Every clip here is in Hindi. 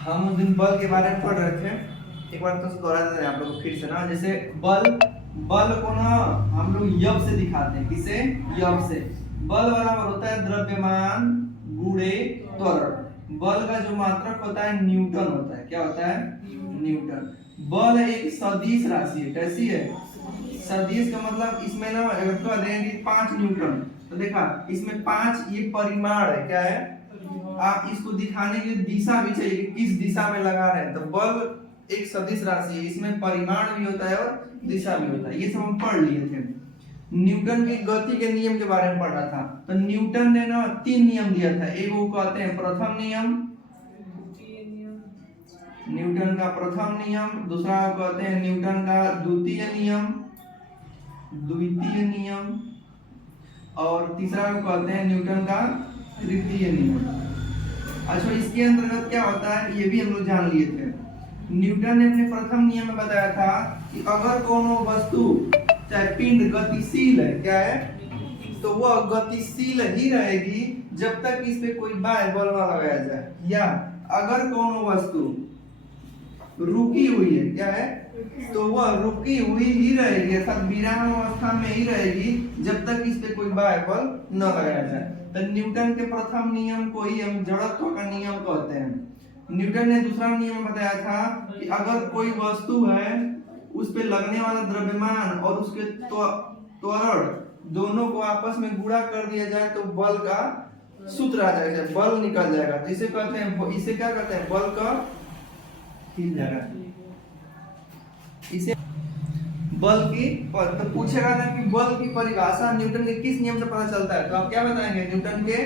हम उस दिन बल के बारे में पढ़ रहे थे। एक बार तो दोहरा देते हैं आप लोग को फिर से ना। जैसे बल बल को ना हम लोग यव से दिखाते हैं। किसे? यव से। बल बराबर होता है द्रव्यमान गुणे त्वरण। बल का जो मात्रक होता है न्यूटन होता है। क्या होता है? न्यूटन। बल एक सदिश राशि है। कैसी है? सदिश का मतलब इसमें ना अगर कह दें कि 5 न्यूटन, तो देखा इसमें 5 ये परिमाण है। क्या है? आप इसको दिखाने के लिए दिशा भी चाहिए कि किस दिशा में लगा रहे हैं। तो बल एक सदिश राशि है, इसमें परिमाण भी होता है और दिशा भी होता है। ये सब हम पढ़ लिए थे। न्यूटन की गति के नियम के बारे में पढ़ना था। तो न्यूटन ने ना 3 नियम दिया था। एक वो कहते हैं प्रथम नियम, न्यूटन का प्रथम नियम। दूसरा कहते हैं न्यूटन का द्वितीय नियम, द्वितीय नियम। और तीसरा को कहते हैं न्यूटन का तृतीय नियम। अच्छा, इसके अंतर्गत क्या होता है ये भी हम लोग जान लिए थे। न्यूटन ने अपने प्रथम नियम में बताया था कि अगर कोनो वस्तु चाहे पिंड गतिशील है, क्या है, तो वह गतिशील ही रहेगी जब तक इस पे कोई बाह्य बल न लगाया जाए। या अगर कोनो वस्तु रुकी हुई है, क्या है, तो वह रुकी हुई ही रहेगी, अर्थात विराम अवस्था में ही रहेगी जब तक इस पे कोई बाह्य बल न लगाया जाए। तो न्यूटन के प्रथम नियम को ही हम जड़त्व का नियम कहते हैं। न्यूटन ने दूसरा नियम बताया था कि अगर कोई वस्तु है उस पे लगने वाला द्रव्यमान और उसके त्वरण दोनों को आपस में गुणा कर दिया जाए तो बल का सूत्र आ जाएगा, बल निकल जाएगा। तो इसे कहते हैं, इसे क्या कहते हैं? बल का हिल जाएगा। इसे बल की तो पूछेगा ना कि बल की परिभाषा न्यूटन के किस नियम से पता चलता है? तो आप क्या बताएंगे? न्यूटन के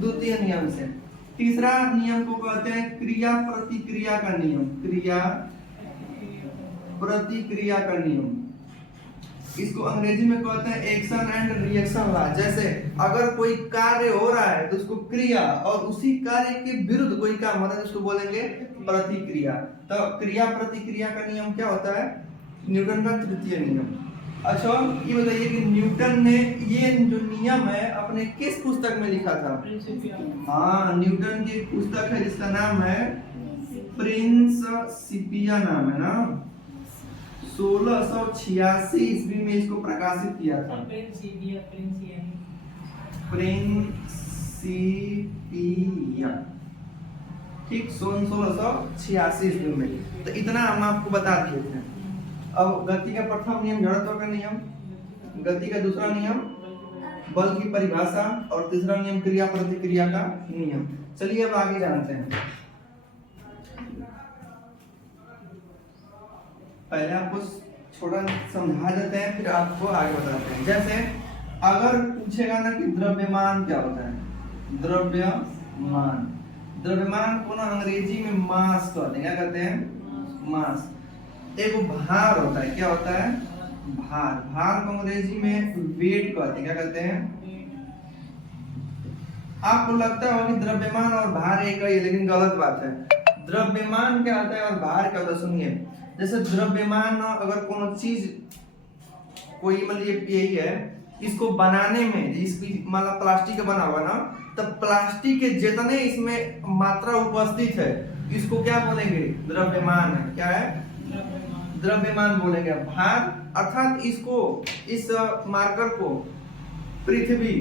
द्वितीय नियम से। तीसरा नियम को कहते हैं क्रिया प्रतिक्रिया का नियम। क्रिया प्रतिक्रिया का नियम, इसको अंग्रेजी में कहते हैं एक्शन एंड रिएक्शन लॉ। जैसे अगर कोई कार्य हो रहा है तो उसको क्रिया, और उसी कार्य के विरुद्ध कोई काम होता है तो उसको बोलेंगे प्रतिक्रिया। तो क्रिया प्रतिक्रिया का नियम क्या होता है? न्यूटन का तृतीय नियम। अच्छा, ये बताइए कि न्यूटन ने ये जो नियम है अपने किस पुस्तक में लिखा था? हाँ, न्यूटन की एक पुस्तक है जिसका नाम है प्रिंसिपिया, नाम है ना। 1686 ईस्वी में इसको प्रकाशित किया था। प्रिंसिपिया, ठीक, 1686 ईस्वी में। तो इतना हम आपको बता दिए थे। अब गति का प्रथम नियम जड़त्व का नियम, गति का दूसरा नियम बल की परिभाषा, और तीसरा नियम क्रिया प्रतिक्रिया का नियम। चलिए अब आगे जानते हैं। पहले आपको छोटा समझा देते हैं, फिर आपको आगे बताते हैं। जैसे अगर पूछेगा ना कि द्रव्यमान क्या होता है? द्रव्यमान, द्रव्यमान को ना अंग्रेजी में मास कहते हैं। क्या कहते हैं? मास। एक भार होता है। क्या होता है? भार। भार को अंग्रेजी में वेट कहते हैं। क्या कहते हैं? आपको लगता है कि द्रव्यमान और भार एक ही है, लेकिन गलत बात है। द्रव्यमान क्या होता है और भार क्या होता है? सुनिए, जैसे द्रव्यमान अगर कोनो चीज, कोई मतलब यही है, इसको बनाने में, इसकी मतलब प्लास्टिक का बना हुआ ना, तो प्लास्टिक के जितने इसमें मात्रा उपस्थित है इसको क्या बोलेंगे? द्रव्यमान है। क्या है? द्रव्यमान बोलेंगे। भार अर्थात इसको, इस मार्कर को पृथ्वी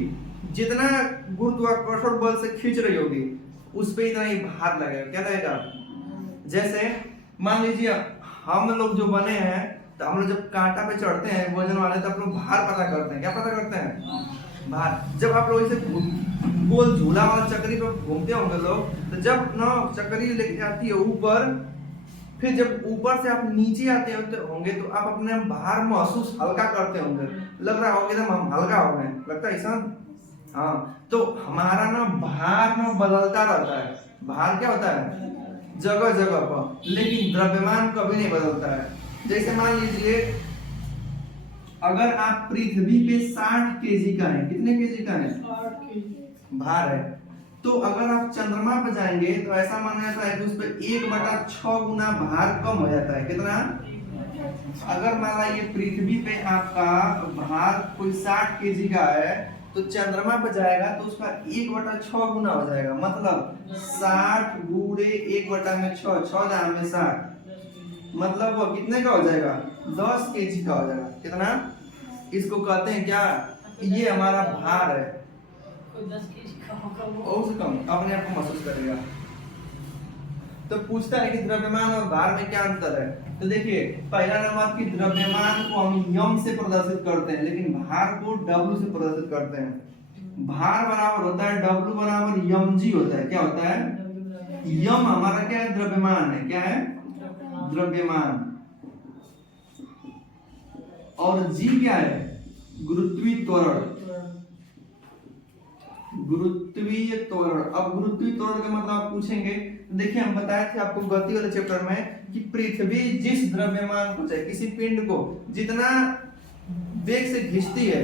जितना गुरुत्वाकर्षण बल से खींच रही होगी उस पे इतना ही भार लगेगा। क्या लगेगा? जैसे मान लीजिए हम लोग जो बने हैं, तो हम लोग जब कांटा पे चढ़ते हैं वजन वाले, तो आप लोग भार पता करते हैं। क्या पता करते हैं? भार। जब आप लोग इसे गोल झूला वाला चक्री पे घूमते होंगे लोग, तो जब ना चक्री लेके जाती है ऊपर, फिर जब ऊपर से आप नीचे आते होंगे तो आप अपने भार महसूस हल्का करते होंगे। लग रहा होगा एकदम हम हल्का हो गए, लगता है ऐसा? हाँ, तो हमारा ना भार ना बदलता रहता है। भार क्या होता है? जगह जगह पर, लेकिन द्रव्यमान कभी नहीं बदलता है। जैसे मान लीजिए अगर आप पृथ्वी पे 60 केजी का है, कितने केजी का है? 60 केजी भार है, तो अगर आप चंद्रमा पर जाएंगे तो ऐसा माना जाता है कि उस पर 1/6 गुना भार कम हो जाता है। कितना? अगर मान लीजिए पृथ्वी पे आपका भार कोई 60 केजी का है, तो चंद्रमा पे जाएगा तो उसका 1/6 गुना हो जाएगा, मतलब 60 गुणे 1/6, 6 दाम में 60, मतलब वो कितने का हो जाएगा, 10 केजी का हो जाएगा। कितना, इसको कहते हैं क्या, ये हमारा भार है, और से कम अपने आप को महसूस करेगा। तो पूछता है कि द्रव्यमान और भार में क्या अंतर है। तो देखिए पहला नंबर की द्रव्यमान को हम यम से प्रदर्शित करते हैं, लेकिन भार को डब्ल्यू से प्रदर्शित करते हैं। भार बराबर होता है डब्ल्यू बराबर यम जी होता है। क्या होता है, यम हमारा क्या है, द्रव्यमान है। क्या है, द्रव्यमान, और जी क्या है, गुरुत्वीय त्वरण। गुरुत्वीय त्वरण, अब गुरुत्वीय त्वरण का मतलब आप पूछेंगे, देखिए हम बताए थे आपको गति वाले चैप्टर में कि पृथ्वी जिस द्रव्यमान को चाहे, किसी पिंड को जितना वेग से खींचती है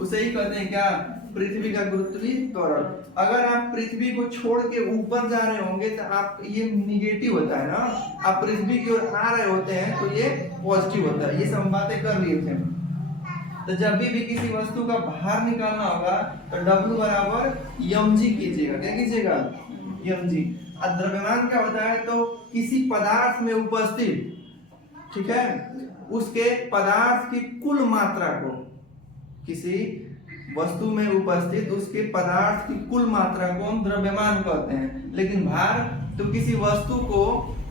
उसे ही कहते हैं क्या, पृथ्वी का गुरुत्वीय त्वरण। अगर आप पृथ्वी को छोड़ के ऊपर जा रहे होंगे तो आप, ये निगेटिव होता है ना, आप पृथ्वी की ओर आ रहे होते हैं तो ये पॉजिटिव होता है। ये सब बातें कर लिए थे। तो जब भी किसी वस्तु का भार निकालना होगा तो W बराबर mg कीजिएगा। क्या कीजिएगा, mg। द्रव्यमान क्या होता है, तो किसी पदार्थ में उपस्थित, ठीक है, उसके पदार्थ की कुल मात्रा को, किसी वस्तु में उपस्थित उसके पदार्थ की कुल मात्रा को हम द्रव्यमान कहते हैं। लेकिन भार तो किसी वस्तु को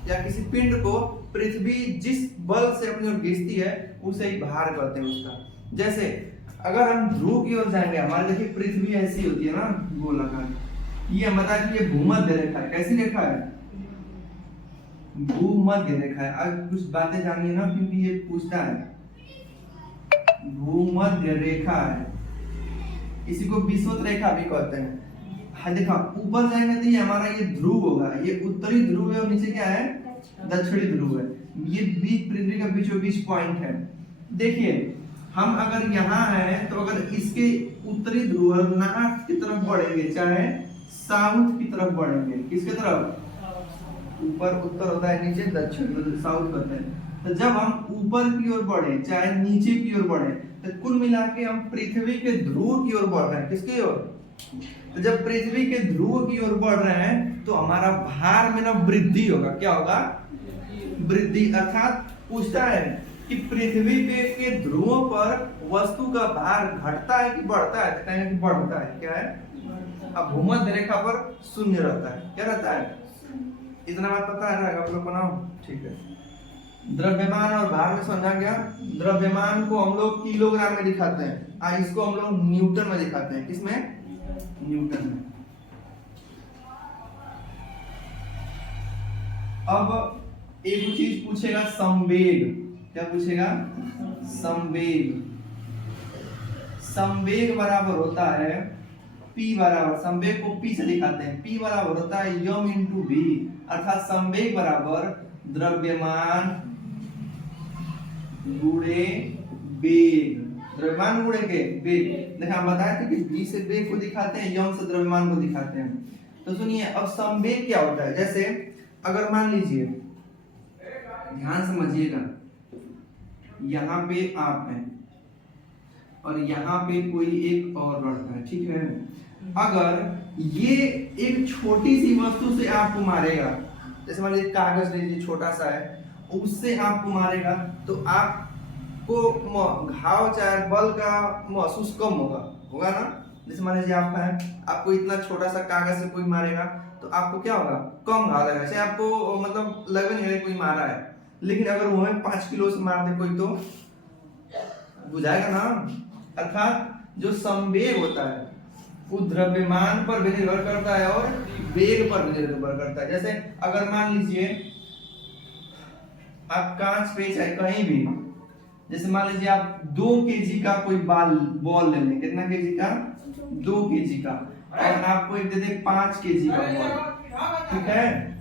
या किसी पिंड को पृथ्वी जिस बल से अपनी ओर खींचती है उसे ही भार कहते हैं उसका। जैसे अगर हम ध्रुव की ओर जाएंगे, हमारे देखिए पृथ्वी ऐसी होती है ना गोलाकार, ये हम बताया कि ये भूमध्य रेखा है। कैसी रेखा है, भूमध्य रेखा है। अब कुछ बातें जानिए ना, क्योंकि ये पूछता है। भूमध्य रेखा है, इसी को विषुवत रेखा भी कहते हैं। हाँ देखा, ऊपर जाएंगे तो ये हमारा ये ध्रुव होगा, ये उत्तरी ध्रुव है, और नीचे क्या है, दक्षिणी ध्रुव है। ये बीच पृथ्वी का बीचों बीच पॉइंट है। देखिए हम अगर यहाँ हैं तो अगर इसके उत्तरी ध्रुव नॉर्थ की तरफ बढ़ेंगे, चाहे साउथ की तरफ बढ़ेंगे, किसके तरफ, ऊपर उत्तर होता है, नीचे दक्षिण साउथ होता है। तो जब हम ऊपर की ओर बढ़े चाहे नीचे की ओर बढ़े, तो कुल मिला के हम पृथ्वी के ध्रुव की ओर बढ़ रहे हैं। किसकी ओर, तो जब पृथ्वी के ध्रुव की ओर बढ़ रहे हैं तो हमारा भार में ना वृद्धि होगा। क्या होगा, वृद्धि। अर्थात पूछता है कि पृथ्वी पे के ध्रुवों पर वस्तु का भार घटता है कि बढ़ता है, कहेंगे कि बढ़ता है। क्या है, अब भूमध्य रेखा पर शून्य रहता है। क्या रहता है, इतना बात पता है ना आप लोग को ना, ठीक है। द्रव्यमान और भार में समझा गया। द्रव्यमान को हम लोग किलोग्राम में दिखाते हैं, इसको हम लोग न्यूटन में दिखाते हैं। किसमें, न्यूटन में। अब एक चीज पूछेगा, संवेग। क्या पूछेगा, संवेग। संवेग बराबर होता है P बराबर, संवेग को P से दिखाते हैं, P बराबर होता है m इंटू v। अर्थात संवेग बराबर द्रव्यमान गुणे वेग, द्रव्यमान गुणे के वेग। देखा हम बताए थे कि v से वेग को दिखाते हैं, m से द्रव्यमान को दिखाते हैं। तो सुनिए अब संवेग क्या होता है। जैसे अगर मान लीजिए, ध्यान समझिएगा, यहाँ पे आप हैं और यहाँ पे कोई एक और लड़का है, ठीक है। अगर ये एक छोटी सी वस्तु से आपको मारेगा, जैसे मान लीजिए कागज लीजिए, छोटा सा है, उससे आपको मारेगा तो आपको घाव चाहे बल का महसूस कम होगा ना। जैसे मान लीजिए आप हैं, आपको इतना छोटा सा कागज से कोई मारेगा तो आपको क्या होगा, कम घाव लगेगा, चाहे आपको मतलब लग नहीं कोई मारा है। लेकिन अगर वो 5 किलो से मार दे कोई तो बुझाएगा ना। अर्थात जो संवेग होता है वो द्रव्यमान पर भी निर्भर करता है और वेग पर भी निर्भर करता है। जैसे अगर मान लीजिए आप कांच पे चाहे कहीं भी, जैसे मान लीजिए आप 2 केजी का कोई बॉल ले लें, कितना केजी का, 2 केजी का, और आपको एक दे दे 5 केजी का बॉल, ठीक है।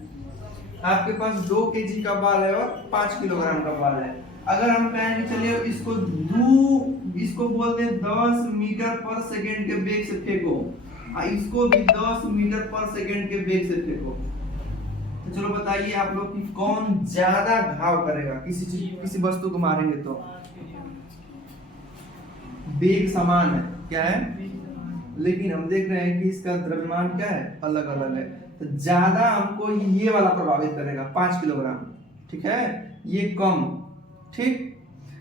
आपके पास 2 केजी का बॉल है और 5 किलोग्राम का बॉल है। अगर हम कहें कि चलिए इसको बोलते हैं 10 मीटर पर सेकेंड के वेग से फेंको, इसको भी 10 मीटर पर सेकेंड के वेग से फेंको, तो चलो बताइए आप लोग कि कौन ज्यादा घाव करेगा किसी वस्तु को मारेंगे तो। वेग समान है, क्या है, लेकिन हम देख रहे हैं कि इसका द्रव्यमान क्या है, अलग अलग है। तो ज्यादा हमको ये वाला प्रभावित करेगा 5 किलोग्राम, ठीक है, ये कम, ठीक।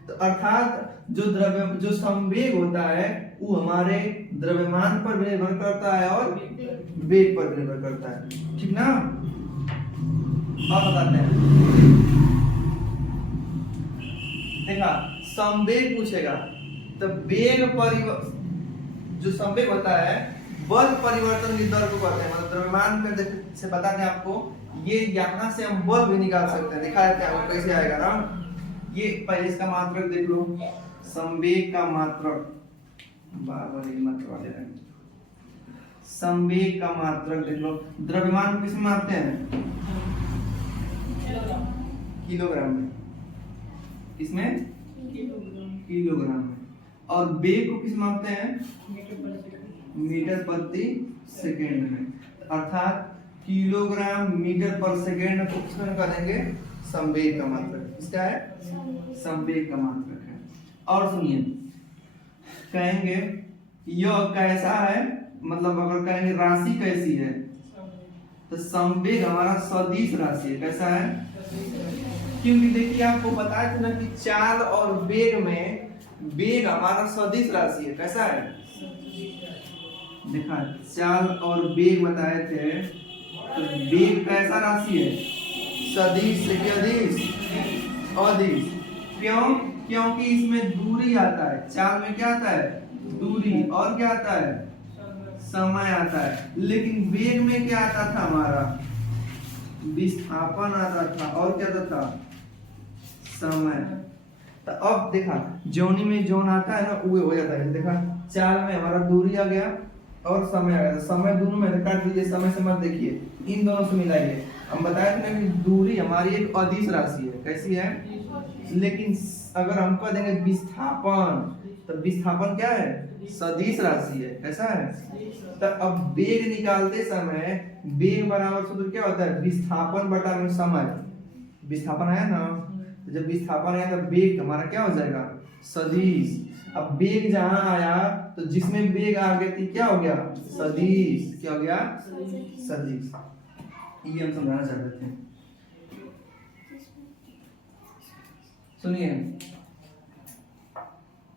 तो अर्थात जो संवेग होता है वो हमारे द्रव्यमान पर भी निर्भर करता है और वेग पर भी निर्भर करता है, ठीक ना। अब बताते हैं, देखा संवेग पूछेगा तो जो संवेग होता है बल परिवर्तन की दर को कहते हैं। मतलब द्रव्यमान पे से बताते हैं आपको, ये यहाँ से हम बल भी निकाल सकते हैं, दिखा देते हैं कैसे आएगा ना। ये पहले इसका मात्रक देख लो, संवेग का मात्रक, बार-बार ये मात्रा ले रहे हैं, संवेग का मात्रक देख लो। द्रव्यमान किस में मापते हैं, किलोग्राम में, किसमें, किलोग्राम में। और वेग को किस मापते हैं, मीटर प्रति सेकेंड में। अर्थात किलोग्राम मीटर पर सेकेंड को किसमें करेंगे, संवेग का मात्रक। इसका है संवेग का मात्रक है। और सुनिए, कहेंगे यह कैसा है, मतलब अगर कहेंगे राशि कैसी है, तो संवेग हमारा सदिश राशि है। कैसा है, क्योंकि देखिए आपको बताया था ना कि चाल और वेग में वेग हमारा सदिश राशि है। कैसा है, देखा चाल और वेग बताए थे, तो वेग कैसा राशि है, सदिश से अदिश, अदिश। क्यों, क्योंकि इसमें दूरी आता है, चाल में क्या आता है, दूरी, और क्या आता है, समय आता है। लेकिन वेग में क्या आता था, हमारा विस्थापन आता था, और क्या आता था, समय। तो अब देखा जोनी में जोन आता है ना, वो हो जाता है। देखा चाल में हमारा दूरी आ गया और समय आ गया, समय दोनों में काट दीजिए, समय से मत देखिए, इन दोनों से मिलाइए। हम बताए थे ना कि दूरी हमारी एक अदिश राशि है। कैसी है, लेकिन अगर हम कह देंगे विस्थापन, तो विस्थापन क्या है, सदिश राशि है। कैसा है, तो अब वेग निकालते समय वेग बराबर सूत्र क्या होता है, विस्थापन बटा में समय। विस्थापन आया ना, तो जब विस्थापन आया तो वेग हमारा क्या हो जाएगा, सदिश। अब वेग जहां आया तो जिसमें वेग आ गया थी क्या हो गया, सदिश। क्या हो गया, सदिश। ये हम समझाना चाहते थे। सुनिए,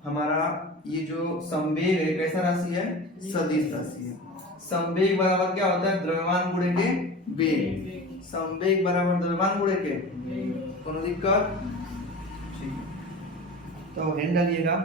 हमारा ये जो संवेग है कैसा राशि है, सदिश राशि है। संवेग बराबर क्या होता है, द्रव्यमान गुणे के वेग। संवेग बराबर द्रव्यमान गुणे के, कोनो दिक्कत, ठीक। तो हेड डालिएगा।